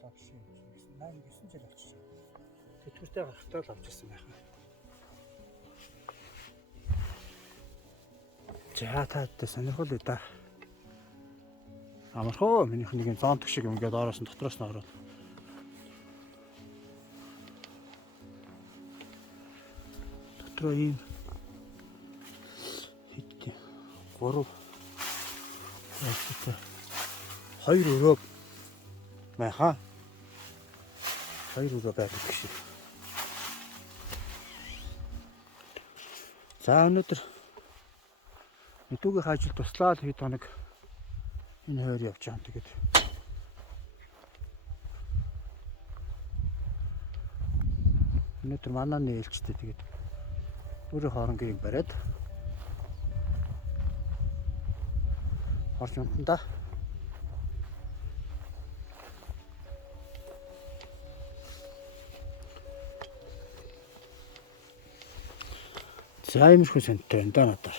болоод жишээ юм. 8 9 жил болчихсон. Тэтгэвртэй гарахтаа л авч ирсэн байхаа. За таатай сонирхол үү да. Амархоо минийх нэг зоон төг шиг юм гээд ороос нь дотроос нь ороод. Дотроо ийм хиттэй 3 ястаа 2 өрөө байхаа. 2 өрөө байдаг гэж. За өнөөдөр мэдүүгийн ажил туслаа л хэд хоног энэ хоёр явж байгаа. Тэгээд өнөөдөр манай нээлжтэй тэгээд өөрийн хоорондын бариад орж унтанда. За иймэрхүү сонтой энэ надаар.